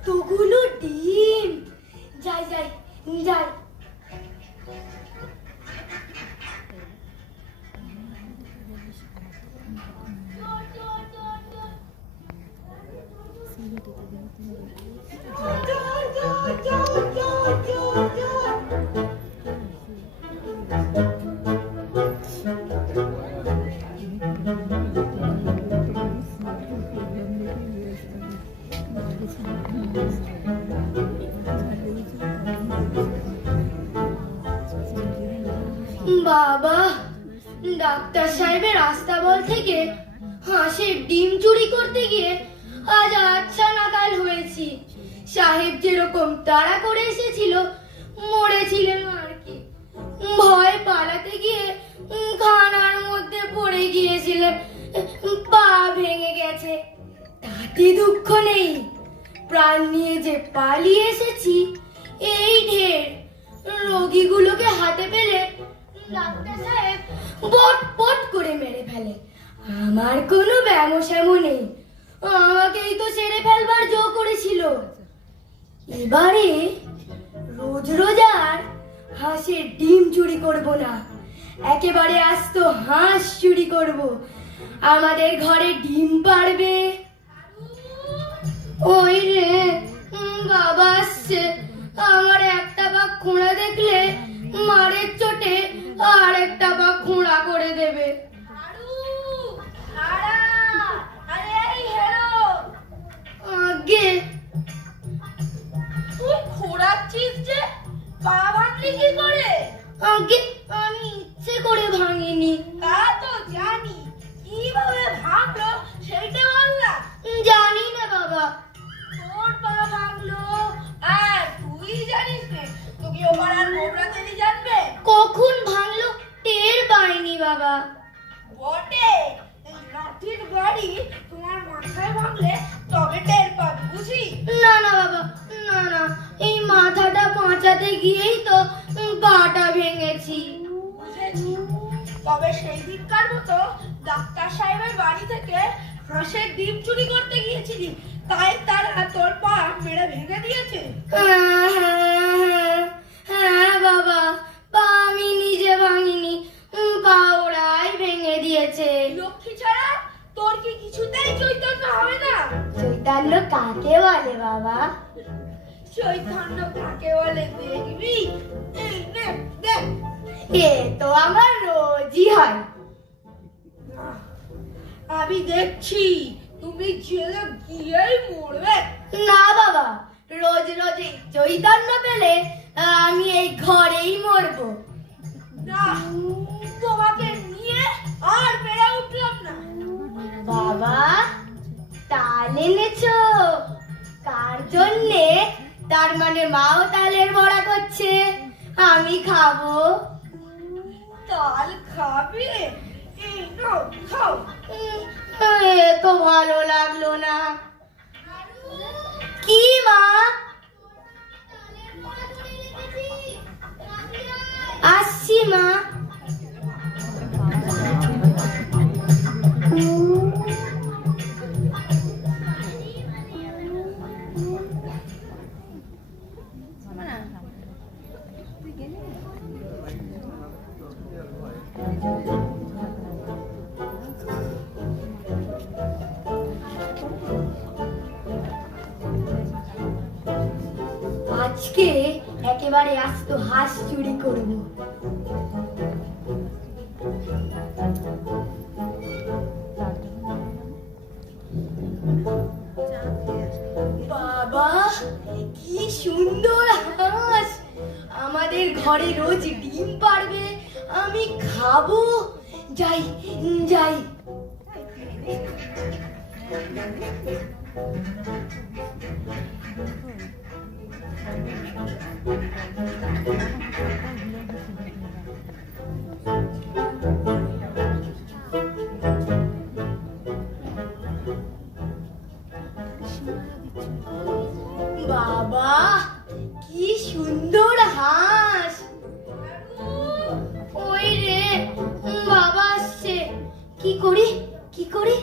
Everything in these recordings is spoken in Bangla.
কতগুলো ডিম যাই যাই যাই বাবা ডিম চুরি করতে গিয়ে আজ আচ্ছা নাকাল হয়েছি। সাহেব যেরকম তাড়া করে এসেছিল, মরেছিলেন আর কি। ভয় পালাতে গিয়ে খানার মধ্যে পড়ে গিয়েছিলেন, পা ভেঙে গেছে। তাতে দুঃখ নেই। প্রাণ নিয়ে যে পালিয়ে এসেছি, এই ঢের রোগীগুলোকে হাতে পেলে ডাক্তার সাহেব বট বট করে মেরে ফেলে। আমার কোনো ব্যামো নেই। আমাকেই তো ছেড়ে ফেলবার জো করেছিল। এবারে রোজ রোজ আর হাঁসের ডিম চুরি করব না। একেবারে আস্ত হাঁস চুরি করব। আমাদের ঘরে ডিম পারবে ওই রে বাবা আসছে। আমার একটা পা খোঁড়া দেখলে মারের চোটে আর একটা পা খোঁড়া করে দেবে। বাঁচাতে গিয়েই তো পাটা ভেঙেছি। বুঝেছি। তবে সেই দিনকার মতো ডাক্তার সাহেবের বাড়ি থেকে হাঁসের ডিম চুরি করতে গিয়েছিলি। তাই তারা তোর পা মেরে ভেঙে দিয়েছে। হ্যাঁ, হ্যাঁ, চৈতান্য কাকে বলে বাবা? চৈতন্য কাকে বলে দেখবি এ তো আমার রোজই হয়। আমি দেখছি তুমি জেলে গিয়েই মরবে। না বাবা রোজ রোজ চৈতন্য পেলে আমি এই ঘরেই মরবো। মানে মাও তালের বড়া করছে। আমি খাব। তাল খাবে? তো ভালো লাগল না। কি মা? আসছি মা। একেবারে আস্ত হাঁস চুরি করব। বাবা, কি সুন্দর হাঁস। আমাদের ঘরে রোজ ডিম পারবে, আমি খাব। যাই যাই। কি করি কি করি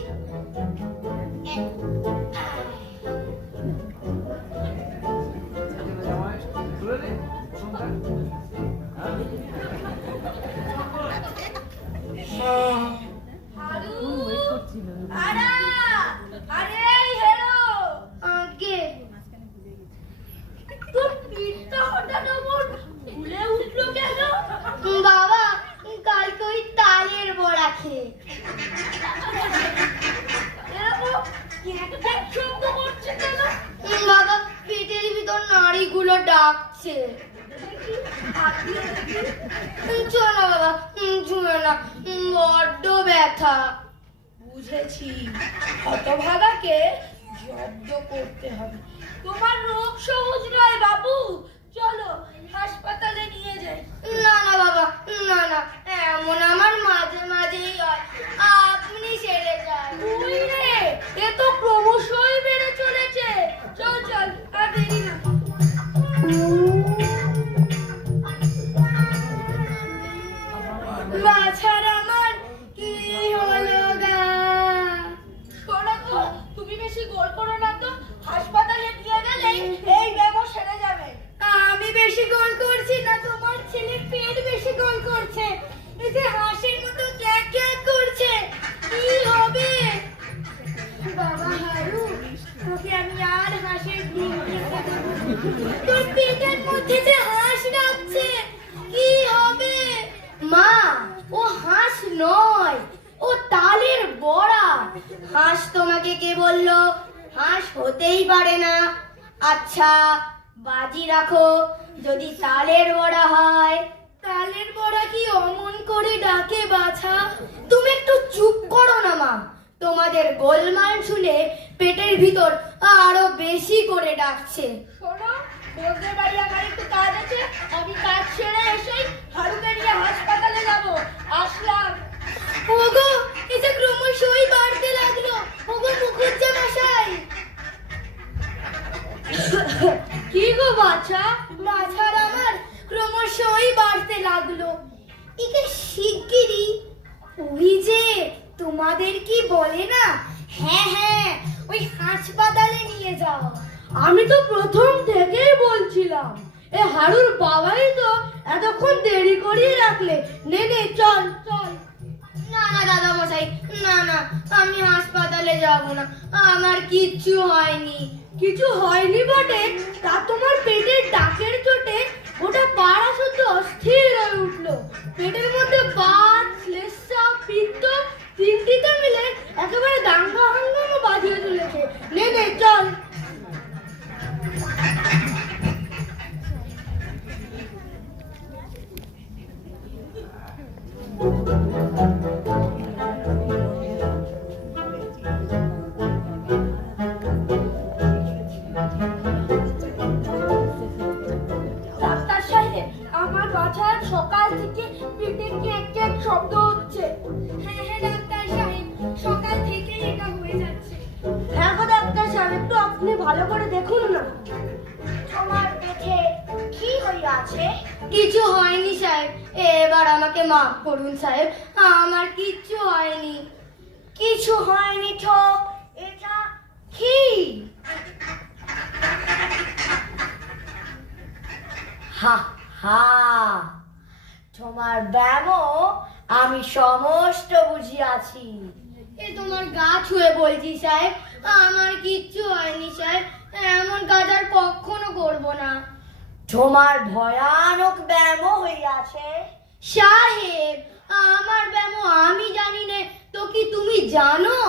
ডাকছে। দেখি হাত চলো বাবা না বড্ড ব্যথা। বুঝেছি। হতভাগাকে জব্দ করতে হবে। তোমার রোগ সহজ নয় বাবু। চলো হাসপাতালে নিয়ে যাই। না না বাবা না না এমন নয়। ও তালের বড়া। হাঁস তোমাকে কে বলল? হাঁস হতেই পারে না। আচ্ছা বাজি রাখো। যদি তালের বড়া হয়। তালের বড়া কি অমন করে ডাকে বাছা? তুমি একটু চুপ করো না মা। তোমাদের গোলমাল শুনে পেটের ভিতর আরও বেশি করে ডাকছে। শোনো বলতে বাড়ি আমার একটু কাজ আছে? আমি কাজ সেরে এসেই হারুকে নিয়ে হাসপাতালে যাব। আসলাম। ওগো যে ক্রমশই বাড়তে লাগল। ওগো মুখুজ্জা মশাই। কি গো বাচ্চা মাথার আমার ক্রমশই বাড়তে লাগল। একে শিগগিরই ওই যে তোমাদের কি বলে না? হ্যাঁ হ্যাঁ ওই হাসপাতালে নিয়ে যাও। আমি তো প্রথম থেকেই বলছিলাম এ হারুর বাবাই তো এতক্ষণ দেরি করিয়ে রাখলে। নে নে চল চল। না না, আমি হাসপাতালে যাব না। আমার কিচ্ছু হয়নি। কিছু হয়নি বটে? তা তোমার পেটের ডাকের চোটে ওটা পাড়া শুদ্ধ অস্থির হয়ে উঠল। পেটের মধ্যে বাত শ্লেষা পিত্ত, তিনটিতে মিলে একেবারে দাঙ্গা আমার বাচ্চার সকাল থেকে পেটে কেক কেক শব্দ হচ্ছে? হ্যাঁ হ্যাঁ ডাক্তার সাহেব সকাল থেকে এটা হয়ে যাচ্ছে। হ্যাঁ গো ডাক্তার সাহেব একটু আপনি ভালো করে দেখুন না। তোমার পেটে কি হইয়াছে কিছু হয়নি সাহেব। এবার আমাকে মাফ করুন সাহেব আমার কিচ্ছু হয়নি। কিছু হয়নি তো এটা কি? হা হা তোমার ব্যামো আমি সমস্ত বুঝিয়াছি। এ তোমার গা ছুঁয়ে বলছি সাহেব আমার কিচ্ছু হয়নি সাহেব এমন কাজ আর কখনো করব না। তোমার ভয়ানক ব্যামো হইয়াছে। সাহেব আমার ব্যামো আমি জানি নে তো কি তুমি জানো?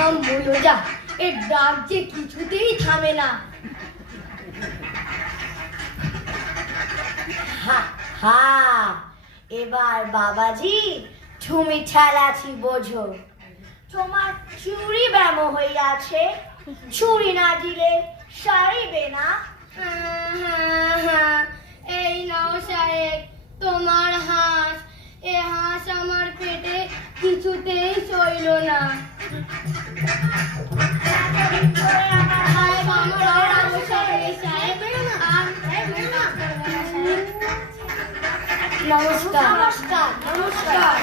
আম বলো যা এর ডাক যে কিছুতেই থামে না। হা এবার বাবাজি তুমি ঠেলাছি বোঝো তোমার চুরি ব্যামো হইয়াছে চুরি না দিলে সারিবে না। এই নাও সাহেব তোমার হাঁস এ হাঁস আমার পেটে কিছুতেই চইল না আমার নমস্কার। নমস্কার। নমস্কার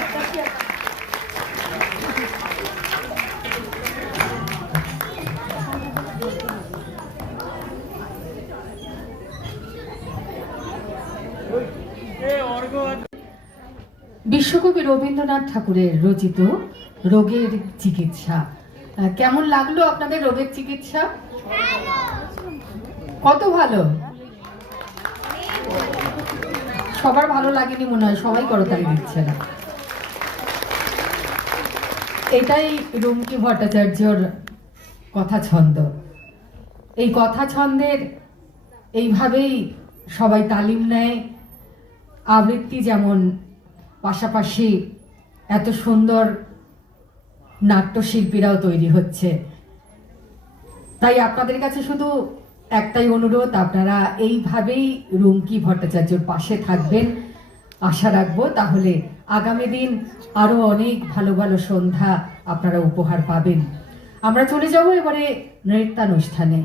বিশ্বকবি রবীন্দ্রনাথ ঠাকুরের রচিত রোগের চিকিৎসা। কেমন লাগল আপনাদের রোগের চিকিৎসা? কত ভালো? সবার ভালো লাগেনি মনে হয়, সবাই করতালি দিচ্ছে না। এটাই রুমকি ভট্টাচার্যর কথা ছন্দ। এই কথা ছন্দের এইভাবেই সবাই তালিম নেয়। আবৃত্তি যেমন, পাশাপাশি এত সুন্দর নাট্যশিল্পীরাও তৈরি হচ্ছে। তাই আপনাদের কাছে শুধু একটাই অনুরোধ, আপনারা এইভাবেই রুমকি ভট্টাচার্যর পাশে থাকবেন। আশা রাখব তাহলে আগামী দিন আরও অনেক ভালো ভালো সন্ধ্যা আপনারা উপহার পাবেন। আমরা চলে যাব এবারে নৃত্যানুষ্ঠানে।